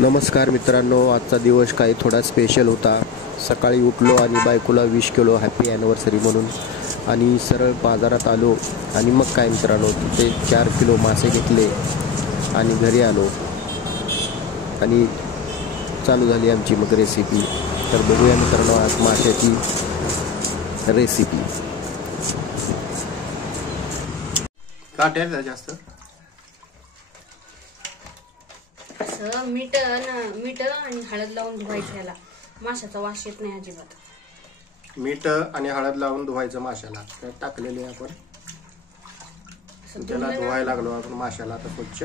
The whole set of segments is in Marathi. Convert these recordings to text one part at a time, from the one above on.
नमस्कार मित्रांनो, आजचा दिवस काही थोडा स्पेशल होता। सकाळी उठलो आणि बायकोला विश केलो हॅपी ॲनिव्हर्सरी म्हणून आणि सरळ बाजारात आलो आणि मग काय मित्रांनो तिथे 4 किलो मासे घेतले आणि घरी आलो आणि चालू झाली आमची मग रेसिपी। तर बघूया मित्रांनो आज माशाची रेसिपी। काट्याला जास्त मीठ आणि हळद लावून धुवायचं, याला माशाचा वास येत नाही अजिबात। मीठ आणि हळद लावून धुवायचं माशाला, त्यात टाकलेले आपण त्याला धुवायला लागलो आपण माशाला आता स्वच्छ।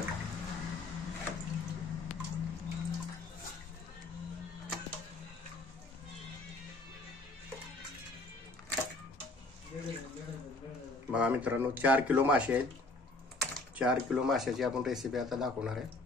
बघा मित्रांनो 4 किलो मासे आहेत। 4 किलो माशाची आपण रेसिपी आता दाखवणार आहे।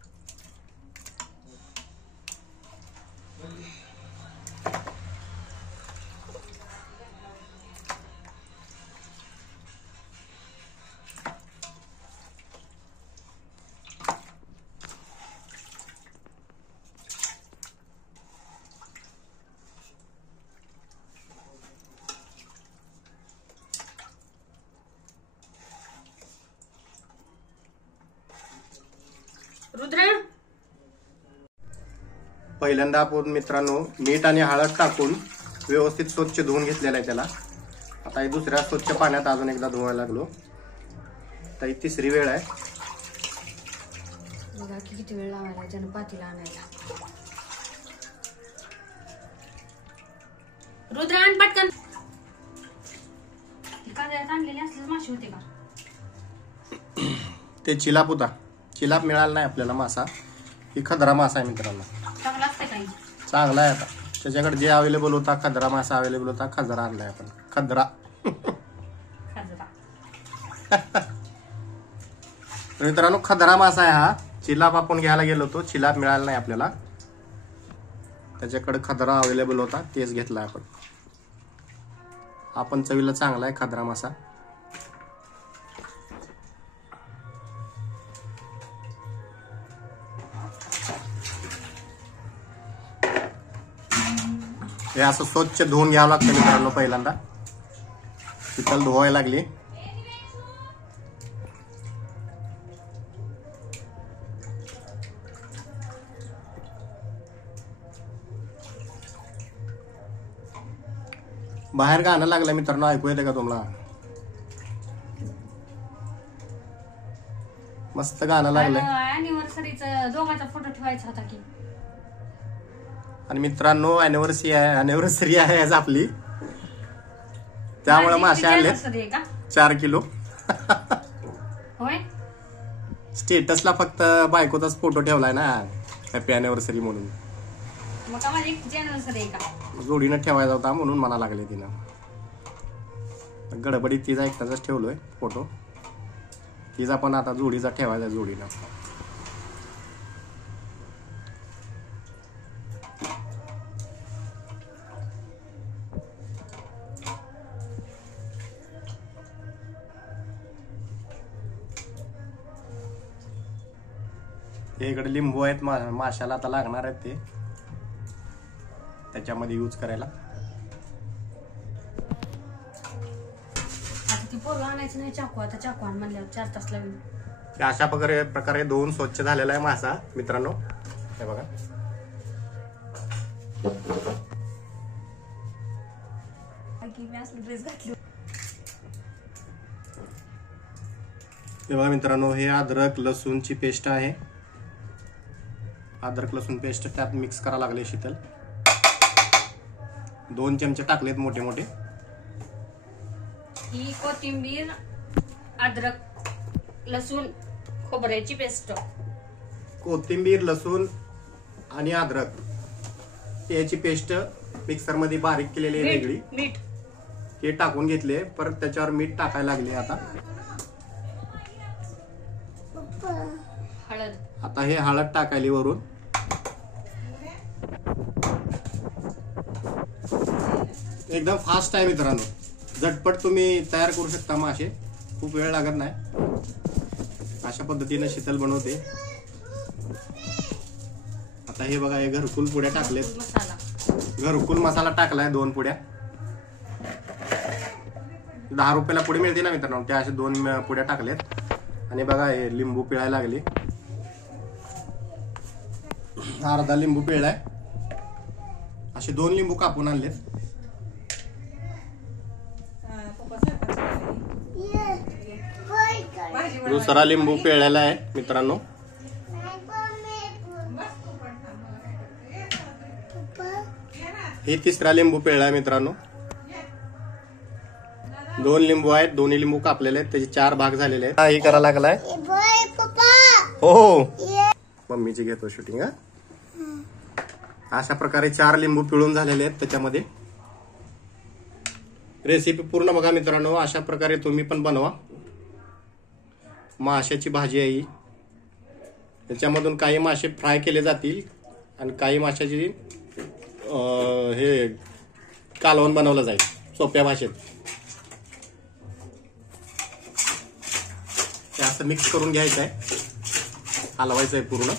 रुद्र, पहिल्यांदा आपण मित्रांनो मीठ आणि हळद टाकून व्यवस्थित स्वच्छ धुवून घेतलेला आहे त्याला। आता ही दुसऱ्या स्वच्छ पाण्यात अजून एकदा धुवायला लागलो। आता ही तिसरी वेळ आहे। बघा किती वेळ लावायला ज्यानं पातीला आणायला। रुद्र आण पटकन। काजळ्यात आणलेले असलेच मासे होते का? ते चिलाप होता, चिलाप मिळाला नाही आपल्याला मासा। ही खदरा मासा आहे मित्रांनो, चांगला असते काही चांगला आहे। आता त्याच्याकडे जे अवेलेबल होता खदरा मासा अवेलेबल होता, खदरा आणलाय आपण खदरा। मित्रांनो खदरा मासा आहे हा। चिलाप आपण घ्यायला गेलो होतो, चिलाप मिळाला नाही आपल्याला, त्याच्याकडे खदरा अवेलेबल होता तेच घेतला आपण चवीला चांगला आहे खदरा मासा। हे असं स्वच्छ धुवून घ्यावं लागतं मित्रांनो। पहिल्यांदा चिखल धुवायला लागली। बाहेर गाणं लागलं मित्रांनो, ऐकू येते का तुम्हाला? मस्त गाणं लागलंय। अॅनिव्हर्सरीचा दोघांचा फोटो ठेवायचा होता की। आणि मित्रांनो अॅनिव्हर्सरी आहे आज आपली, त्यामुळे मासे आणले 4 किलो। होय, स्टेटसला फक्त बायकोचाच फोटो ठेवलाय ना हॅपी अॅनिव्हर्सरी म्हणून। मग का माझी अॅनिव्हर्सरी आहे का? जोडीनं ठेवायचा होता म्हणून म्हणा लागले तिनं। गडबडीत तिचा एकटाच ठेवलोय फोटो, तिचा पण आता जोडीचा ठेवायचा जोडीनं। इकडे लिंबू आहेत माशाला आता लागणार आहेत, ते त्याच्यामध्ये यूज करायला। आता ती पोरं आणायचं नाही चाकू, आता चाकू आण म्हणल्यावर 4 तास लागले। अशा प्रकारे धुवून स्वच्छ झालेला आहे मासा मित्रांनो, हे बघा। हे बघा मित्रांनो, हे अद्रक लसूणची पेस्ट आहे। अद्रक लसूण पेस्ट त्यात मिक्स करायला लागले शीतल। 2 चमचे टाकलेत मोठे मोठे। ही कोथिंबीर, अद्रक लसूण खोबऱ्याची पेस्ट, कोथिंबीर लसूण आणि अद्रक याची पेस्ट मिक्सर मध्ये बारीक केलेली आहे वेगळी। मीठ हे टाकून घेतले, परत त्याच्यावर मीठ टाकायला लागले। आता हे हळद टाकायली वरून। एकदम फास्ट आहे मित्रांनो, झटपट तुम्ही तयार करू शकता मासे, खूप वेळ लागत नाही। अशा पद्धतीने शीतल बनवते। आता हे बघा, हे घरकुल पुड्या टाकलेत. मसाला घरकुल मसाला टाकलाय 2 पुड्या. 10 रुपयाला पुडी मिळते ना मित्रांनो, त्या अशा 2 पुड्या टाकल्यात. आणि बघा हे लिंबू पिळायला लागले. अर्धा लिंबू पिळलाय. असे 2 लिंबू कापून आणलेत. दुसरा लिंबू पिळलेला आहे मित्रांनो. हे तिसरा लिंबू पिळलाय मित्रांनो. 2 लिंबू आहेत, दोन्ही लिंबू कापलेले आहेत, त्याचे 4 भाग झालेले आहेत. हे करा लागलाय. हो मम्मीची घेतो शूटिंग. अशा प्रकारे 4 लिंबू पिळून झालेले आहेत त्याच्यामध्ये. रेसिपी पूर्ण बघा मित्रांनो, अशा प्रकारे तुम्ही पण बनवा. माशाची भाजी आहे ही. त्याच्यामधून काही मासे फ्राय केले जातील आणि काही माशाची हे कालवण बनवलं जाईल सोप्या भाषेत. हे असं मिक्स करून घ्यायचं आहे, हलवायचं आहे पूर्ण.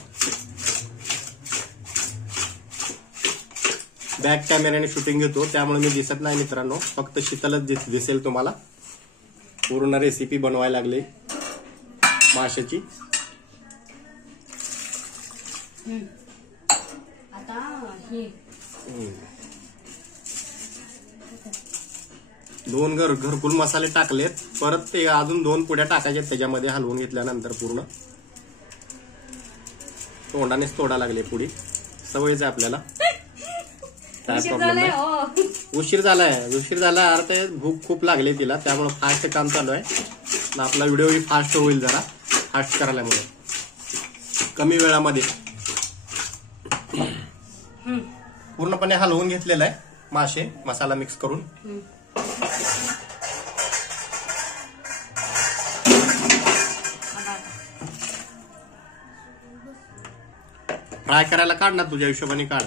बॅक कॅमेऱ्याने शूटिंग घेतो त्यामुळे मी दिसत नाही मित्रांनो, फक्त शीतलच दिसेल तुम्हाला. पूर्ण रेसिपी बनवायला लागली माशाची. आता हे 2 घरकुल मसाले टाकलेत. परत ते अजून 2 पुड्या टाकायच्या त्याच्यामध्ये हलवून घेतल्यानंतर पूर्ण. तोंडानेच तोडा लागले पुडी. सवयच आहे आपल्याला, काय प्रॉब्लेम नाही. उशीर झालाय अरे, भूक खूप लागली तिला, त्यामुळे फास्ट काम चालू आहे. आपला व्हिडिओ फास्ट होईल, जरा फास्ट करायला कमी वेळामध्ये. पूर्णपणे हलवून घेतलेला आहे मासे मसाला मिक्स करून. फ्राय करायला काढ ना, तुझ्या हिशोबाने काढ.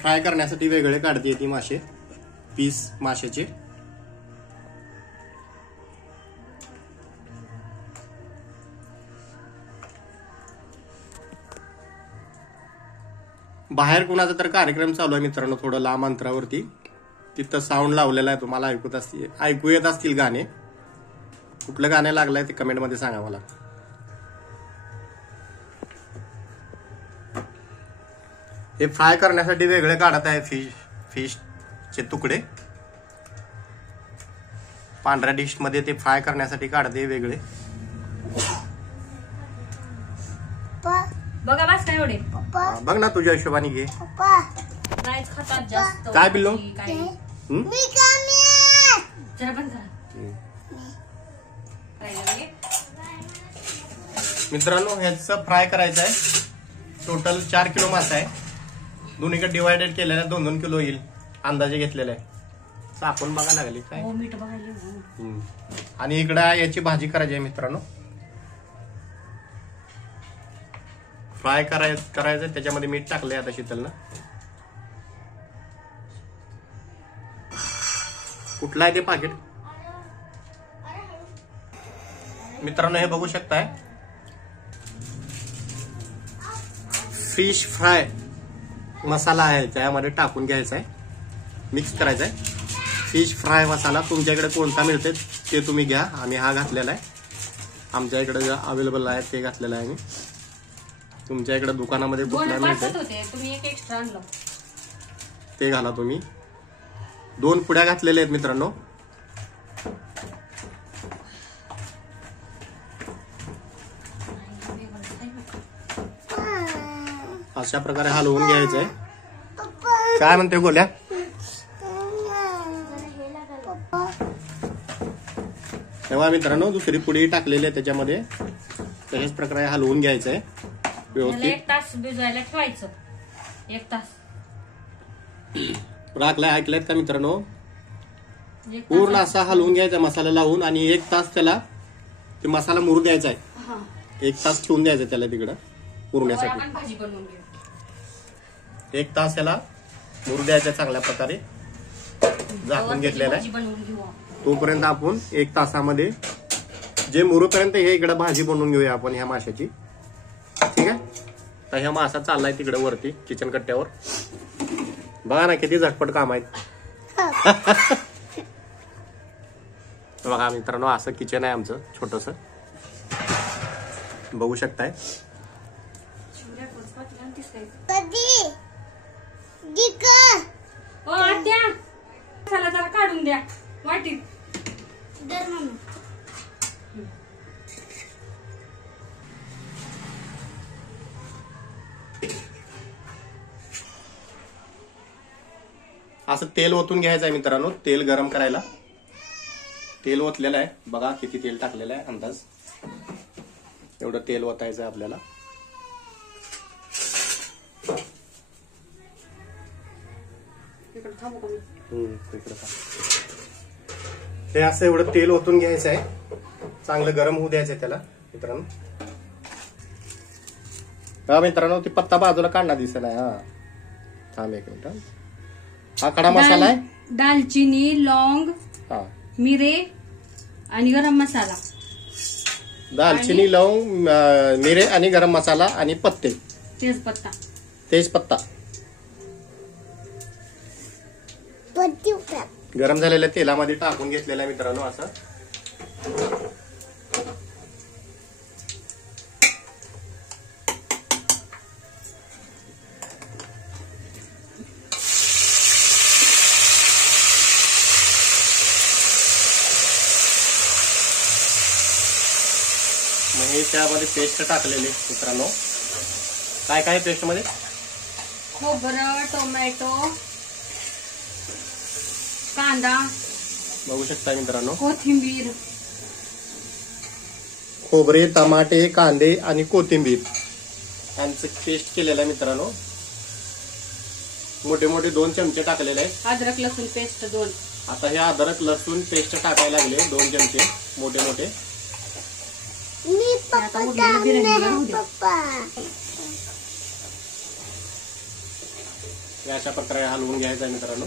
फ्राय करण्यासाठी वेगळे काढते ती मासे, पीस माशाचे. बाहेर कुणाचा तर कार्यक्रम चालू आहे मित्रांनो, थोडं लांब अंतरावरती. तिथं साऊंड लावलेला आहे, तुम्हाला ऐकू येत असतील गाणे. कुठलं गाणे लागलंय ते कमेंटमध्ये सांगा मला. हे फ्राय करण्यासाठी वेगळे काढत आहे फिशचे तुकडे. पांढऱ्या डिश मध्ये ते फ्राय करण्यासाठी काढते वेगळे. बघा बस काय एवढे. बघ ना तुझ्या हिशोबाने घे. नाहीच खातात जास्त. काय बिल्लो? जरा पण करा. मित्रांनो ह्याचं फ्राय करायचं आहे. टोटल 4 किलो मासा आहे. दोन्हीकडे डिवायडेड केलेला 2-2 किलो येईल अंदाजे घेतलेला आहे. चाकून बघा लागली काय. मीठ बघायला. आणि इकडं याची भाजी करायची आहे मित्रांनो. फ्राय करायचं त्याच्यामध्ये मीठ टाकलंय आता शीतलनं. कुठलं आहे ते पाकिट मित्रांनो, हे बघू शकताय. फिश फ्राय मसाला आहे, त्यामध्ये टाकून घ्यायचा आहे, मिक्स करायचा आहे. फिश फ्राय मसाला तुमच्याकडे कोणता मिळते ते तुम्ही घ्या. आम्ही हा घातलेला आहे, आमच्या इकडे अवेलेबल आहे ते घातलेला आहे. तुमच्या इकडे दुकानामध्ये कुठला मिळते तुम्ही एक एक्स्ट्रा आणलं ते घाला तुम्ही. 2 पुड्या घातलेल्या आहेत मित्रांनो. अशा प्रकारे हलवून घ्यायचं आहे. काय म्हणते गोल्या? तेव्हा मित्रांनो दुसरी पुडी टाकलेली आहे त्याच्यामध्ये. तशाच प्रकारे हलवून घ्यायचं आहे व्यवस्थित. 1 तास भिजवायला ठेवायचं. 1 तास राखलाय. ऐकलायत का मित्रांनो? पूर्ण असा हलवून घ्यायचा मसाला लावून आणि 1 तास त्याला ते मसाला मुरू द्यायचा आहे. 1 तास ठेवून द्यायचा त्याला तिकडं पुरण्यासाठी. भाजी बनवून घेऊ. 1 तास त्याला मुरू द्यायचा चांगल्या प्रकारे झाकून घेतलेला आहे. तोपर्यंत आपण 1 तासामध्ये जे मुरूपर्यंत हे इकडे भाजी बनवून घेऊया आपण ह्या माशाची. ठीक आहे. तर ह्या मासा चाललाय तिकडे वरती किचन कट्ट्यावर. बघा ना किती झटपट काम आहेत. बघा मित्रांनो, असं किचन आहे आमचं छोटस, बघू शकताय. चला जरा काढून द्या वाटीत. असं तेल ओतून घ्यायचं आहे मित्रांनो. तेल गरम करायला तेल ओतलेलं आहे. बघा किती तेल टाकलेलं आहे, अंदाज एवढं तेल ओतायचं आहे आपल्याला. हे असं एवढं तेल ओतून घ्यायचं आहे. चांगलं गरम होऊ द्यायचं आहे त्याला मित्रांनो. हा मित्रांनो, ती पत्ता बाजूला काढणार दिसत नाही. हा थांब एक मिनिट. हा खडा मसाला आहे. दालचिनी, लौंग, हा मिरे आणि गरम मसाला. दालचिनी, लवंग, मिरे आणि गरम मसाला आणि पत्ते, तेजपत्ता गरम झालेल्या तेलामध्ये टाकून घेतलेला मित्रांनो. असं हे त्यामध्ये पेस्ट टाकलेले मित्रांनो. काय काय पेस्ट मध्ये? खोबरं, टोमॅटो, कांदा, बघू शकता मित्रांनो. कोथिंबीर, खोबरे, टमाटे, कांदे आणि कोथिंबीर यांचं पेस्ट केलेलं आहे मित्रांनो. मोठे मोठे 2 चमचे टाकलेले आहेत. अद्रक लसूण पेस्ट 2. आता हे अद्रक लसूण पेस्ट टाकायला लागले 2 चमचे मोठे मोठे. अशा प्रकारे हलवून घ्यायचं आहे मित्रांनो.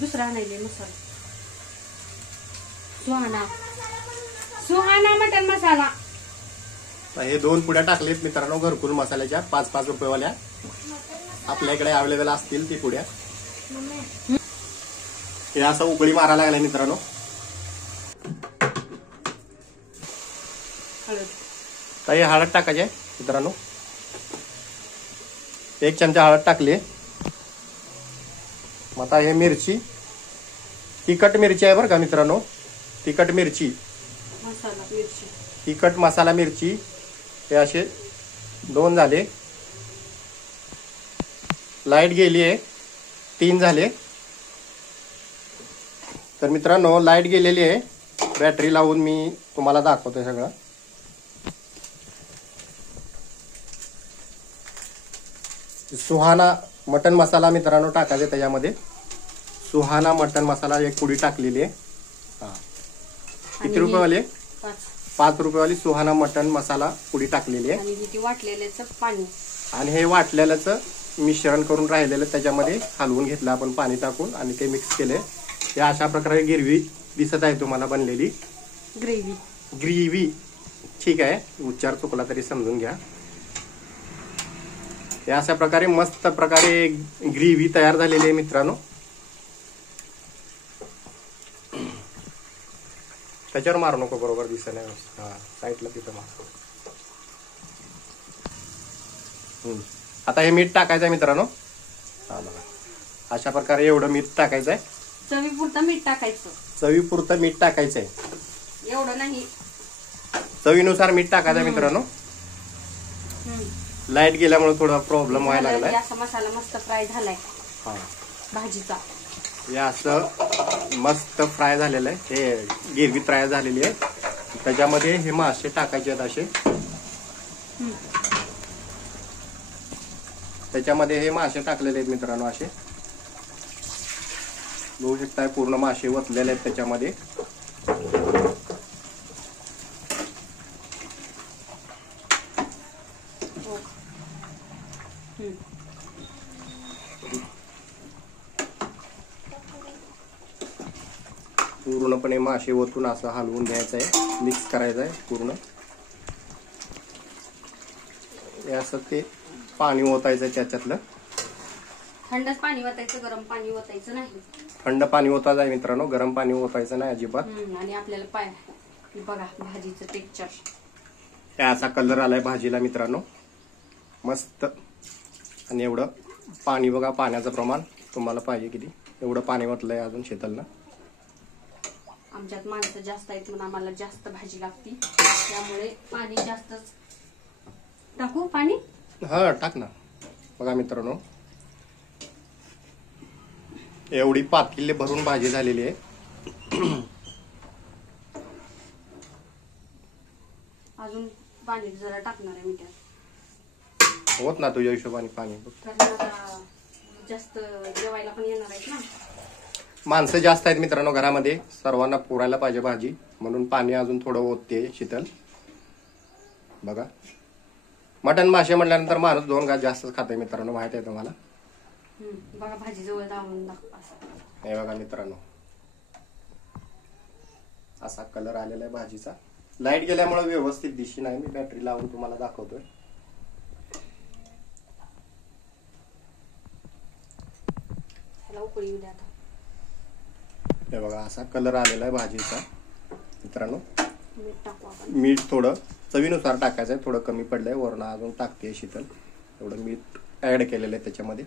दुसरा आणायले मसाला. सुहाना मटन मसाला. हे 2 पुड्या टाकलेत मित्रांनो घरकुल मसाल्याच्या, 5-5 रुपयेवाल्या. आपल्या इकडे अवेलेबल असतील ती पुड्या. हे असं उकळी मारायला लागलाय मित्रांनो. काही हळद टाकायची आहे मित्रांनो. 1 चमचा हळद टाकली. आता हे मिरची, तिखट मिरची आहे बरं का मित्रांनो. तिखट मिरची, तिखट मसाला मिरची हे असे 2 झाले. लाईट गेली आहे 3 झाले. तर मित्रांनो लाईट गेलेली आहे. बॅटरी लावून मी तुम्हाला दाखवतोय सगळं. सुहाना मटन मसाला मित्रांनो टाकायचे त्याच्यामध्ये. सुहाना मटन मसाला 1 पुडी टाकलेली आहे. किती रुपयेवाली? 5 रुपयेवाली सुहाना मटन मसाला पुडी टाकलेली आहे. आणि हे वाटलेल्याचं मिश्रण करून राहिलेलं त्याच्यामध्ये हलवून घेतलं आपण पाणी टाकून आणि ते मिक्स केले. हे अशा प्रकारे गिरवी दिसत आहे तुम्हाला बनलेली. ग्रेव्ही ठीक आहे, उच्चार चुकला तरी समजून घ्या. हे अशा प्रकारे मस्त प्रकारे ग्रेव्ही तयार झालेली आहे मित्रांनो. त्याच्यावर मारू नको, बरोबर दिसत नाही. हा साईडला तिथं मार. आता हे मीठ टाकायचं आहे मित्रांनो. हा बघा अशा प्रकारे एवढं मीठ टाकायचं आहे. चवीपुरतं मीठ टाकायचं. चवीपुरतं मीठ टाकायचं आहे. एवढं नाही, चवीनुसार मीठ टाकायचं आहे मित्रांनो. लाईट गेल्यामुळे थोडा प्रॉब्लेम व्हायला लागलाय. असा मसाला मस्त फ्राय झालाय भाजीचा. हे असं मस्त फ्राय झालेलं आहे. हे गिरवी फ्राय झालेली आहे. त्याच्यामध्ये हे मासे टाकायचे आहेत असे. त्याच्यामध्ये हे मासे टाकलेले आहेत मित्रांनो असे. बघू शकताय पूर्ण मासे वतलेले आहेत त्याच्यामध्ये. हो. पूर्णपणे मासे ओतून असं हलवून घ्यायचं आहे, मिक्स करायचं आहे पूर्ण. हे असं ते पाणी ओतायचं त्याच्यातलं. थंडच पाणी ओतायचं, गरम पाणी ओतायचं नाही. थंड पाणी ओतायचं आहे मित्रांनो, गरम पाणी ओतायचं नाही अजिबात. आणि आपल्याला बघा भाजीचं टेक्स्चर. हे असा कलर आलाय भाजीला मित्रांनो, मस्त. आणि एवढं पाणी बघा, पाण्याचं प्रमाण तुम्हाला पाहिजे किती, एवढं पाणी ओतलंय अजून शीतलनं. आमच्यात माणसं जास्त आहेत म्हणून आम्हाला जास्त भाजी लागती, त्यामुळे पाणी जास्तच टाकू. पाणी हा टाक ना. बघा मित्रांनो, एवढी पातेली भरून भाजी झालेली आहे. अजून पाणी जरा टाकणार आहे मी त्यात. होत ना तुझ्या हिशोबाने पाणी. कारण आता जास्त जेवायला पण येणार आहेत ना. माणसं जास्त आहेत मित्रांनो घरामध्ये, सर्वांना पुरायला पाहिजे भाजी, म्हणून पाणी अजून थोडं ओतते शीतल. बघा, मटण मासे म्हटल्यानंतर माणूस 2 घास जास्तच खाते मित्रांनो, माहित आहे तुम्हाला. बघा भाजी जवळ जाऊन दाखवा. हे बघा मित्रांनो, असा कलर आलेला आहे भाजीचा. लाईट गेल्यामुळे व्यवस्थित दिशी नाही, मी बॅटरी लावून तुम्हाला दाखवतोय. उकळी येऊ द्या आता. हे बघा असा कलर आलेला आहे भाजीचा मित्रांनो. मीठ टाकू आपण. मीठ थोडं चवीनुसार टाकायचं आहे, थोडं कमी पडलंय, वरण अजून टाकते शीतल. एवढं मीठ ऍड केलेलं आहे त्याच्यामध्ये.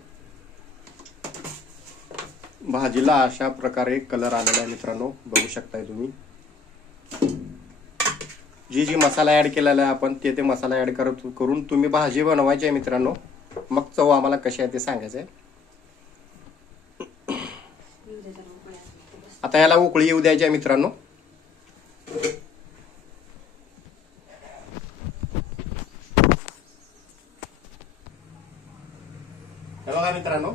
भाजीला अशा प्रकारे कलर आलेला आहे मित्रांनो, बघू शकताय तुम्ही. जी मसाला ऍड केलेला आहे आपण, ते मसाला ऍड करून तुम्ही भाजी बनवायची आहे मित्रांनो. मग चव आम्हाला कशी आहे ते सांगायचंय. आता याला उकळी येऊ द्यायची आहे मित्रांनो. हे बघा मित्रांनो,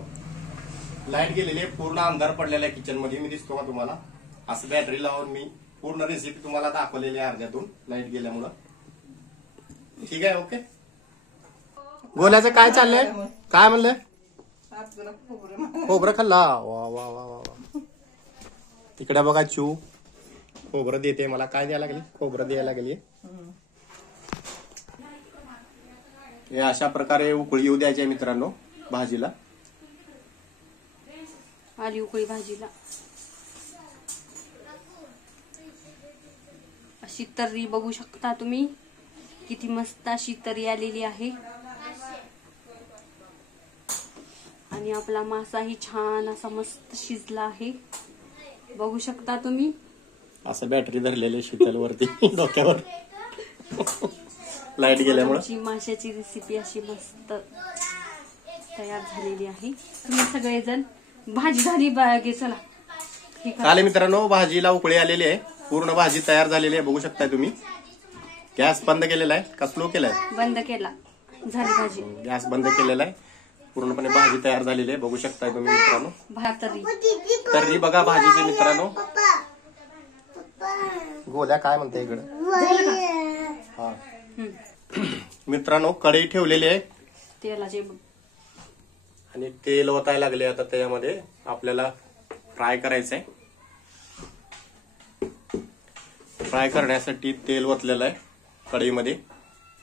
लाईट गेलेली आहे, पूर्ण अंधार पडलेला आहे किचन मध्ये. मी दिसतो का तुम्हाला? असं बॅटरी लावून मी पूर्ण रेसिपी तुम्हाला दाखवलेली आहे अर्ध्यातून, लाईट गेल्यामुळं. ठीक आहे, ओके. गोल्याचं काय चाललंय? काय म्हणलंय? खोबरं खाल्ला. वा वा वा वा. तिकडे बघा चू खोबरं देते मला. काय द्यायला लागली? खोबरं द्यायला लागली. हे अशा प्रकारे उकळी येऊ द्यायची मित्रांनो भाजीला. आली उकळी भाजीला. अशी तर्री बघू शकता तुम्ही, किती मस्त अशी तर्री आलेली आहे. आणि आपला मासाही छान असा मस्त शिजला आहे, बघू शकता तुम्ही. असं बॅटरी धरलेले शीतल वरती डोक्यावर लाईट गेल्यामुळे. माशाची रेसिपी अशी मस्त तयार झालेली आहे. तुम्ही सगळेजण भाजी झाली बागे. चला आले मित्रांनो, भाजीला उकळी आलेली आहे, पूर्ण भाजी तयार झालेली आहे, बघू शकताय तुम्ही. गॅस बंद केलेला आहे का स्लो केलाय? बंद केला. झाली भाजी. गॅस बंद केलेला आहे, पूर्णपणे भाजी तयार झालेली आहे, बघू शकताय तुम्ही मित्रांनो. तर्री बघा भाजीचे मित्रांनो. गोल्या काय म्हणते इकडे? हा मित्रांनो, कढई ठेवलेली आहे तेलाचे, आणि तेल ओतायला लागले. आता त्याच्यामध्ये आपल्याला फ्राय करायचंय. फ्राय करण्यासाठी तेल ओतलेलं आहे कढईमध्ये,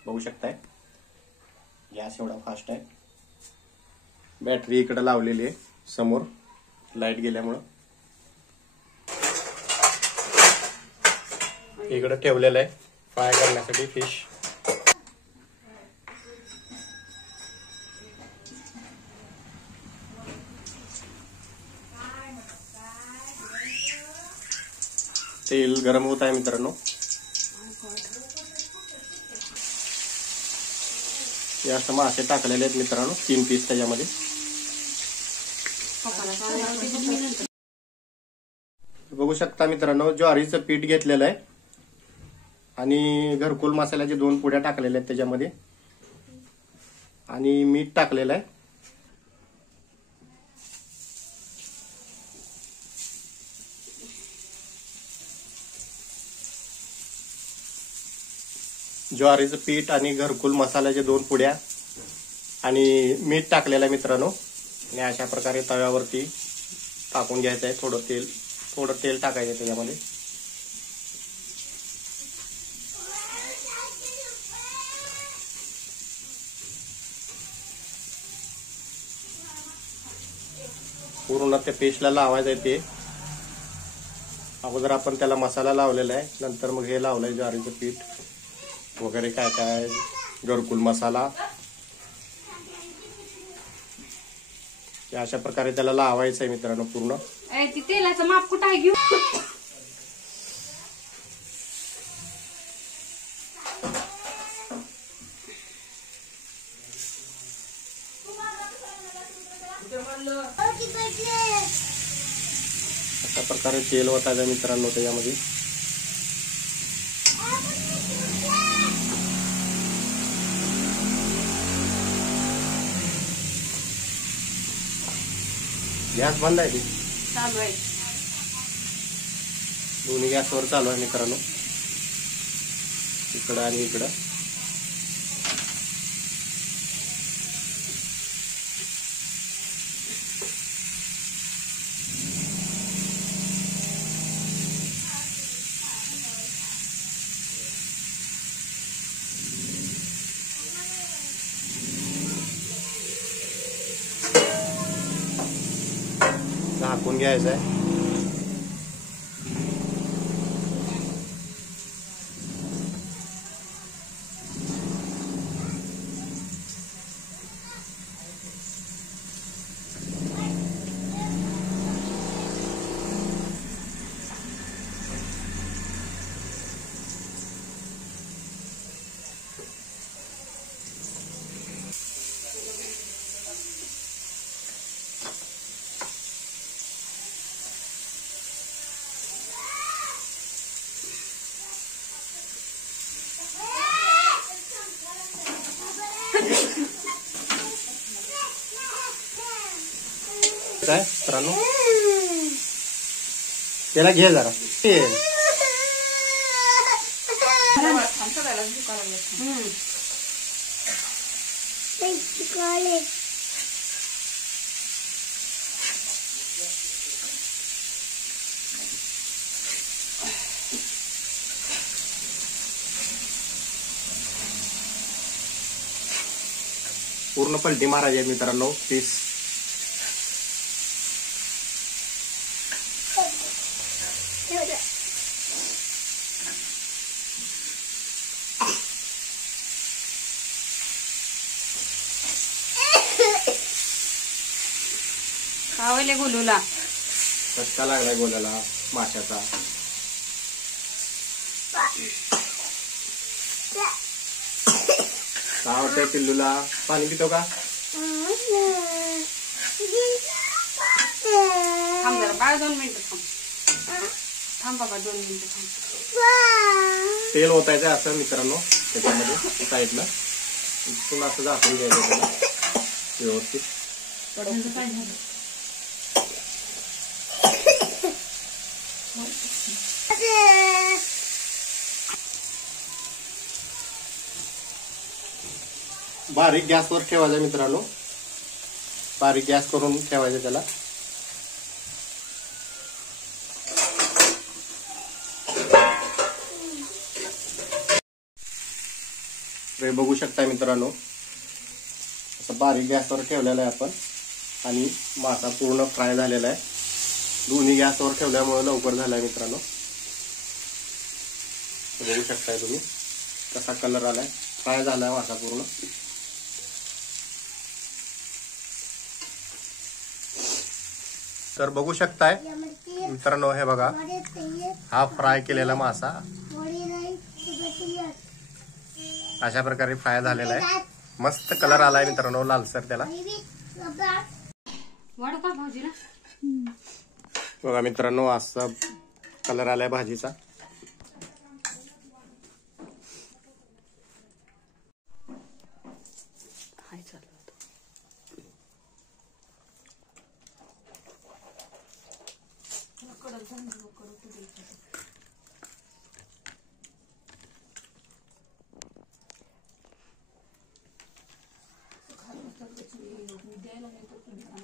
बघू शकताय. गॅस एवढा फास्ट आहे. बॅटरी इकडे लावलेली आहे समोर, लाईट गेल्यामुळं. इकडे ठेवलेलं आहे फ्राय करण्यासाठी फिश. तेल गरम होत आहे मित्रांनो. हे असं मासे टाकलेले आहेत मित्रांनो, 3 पीस त्याच्यामध्ये. बघू शकता मित्रांनो, ज्वारीचं पीठ घेतलेलं आहे आणि घरकुल मसाल्याचे 2 पुड्या टाकलेल्या आहेत त्याच्यामध्ये, आणि मीठ टाकलेलं आहे. ज्वारीचं पीठ आणि घरकुल मसाल्याचे 2 पुड्या आणि मीठ टाकलेलं आहे मित्रांनो. आणि अशा प्रकारे तव्यावरती टाकून घ्यायचं आहे. थोडं तेल टाकायचं आहे त्याच्यामध्ये. पूर्ण त्या पेस्टला लावायचं आहे ते. अगोदर आपण त्याला मसाला लावलेला आहे, नंतर मग हे लावलंय ज्वारीचं पीठ वगैरे काय काय, घरकुल मसाला. अशा प्रकारे त्याला लावायचं आहे मित्रांनो पूर्ण. तेलाचं माप कुठं आहे घेऊ. अशा प्रकारे तेल ओतायचं मित्रांनो त्याच्यामध्ये. गॅस बंद आहे की चालू आहे. दोन्ही गॅसवर चालू आहे मित्रांनो, इकडं आणि इकडं. झाकून घ्यायचं आहे. काय मित्रांनो, त्याला घे जरा. पूर्ण पलटी मारायची आहे मित्रांनो पीस. खावले गोलूला चटका लागलाय गोल्याला माशाचा. काय वाटतंय पिल्लूला? पाणी पितो का? थांब जरा बाळ, 2 मिनिटं थांब. थांब बाबा, 2 मिनिटं थांब. तेल ओतायचं असं मित्रांनो त्याच्यामध्ये साईडला. इथून असं झाकून घ्यायचं त्याला व्यवस्थित. काय झालं? बारीक गॅसवर ठेवायचं मित्रांनो, बारीक गॅस करून ठेवायचं त्याला. हे बघू शकता मित्रांनो, असं बारीक गॅसवर ठेवलेलं आहे आपण. आणि मासा पूर्ण फ्राय झालेला आहे. दोन्ही गॅसवर ठेवल्यामुळे लवकर झालाय मित्रांनो. बघू शकताय तुम्ही कसा कलर आलाय, फ्राय झालाय मासा पूर्ण. तर बघू शकताय मित्रांनो, हे बघा हा फ्राय केलेला मासा अशा प्रकारे फ्राय झालेला आहे. मस्त कलर आलाय मित्रांनो, लालसर त्याला. बघा मित्रांनो, असा कलर आलाय भाजीचा. द्यायला मिळतो तुम्ही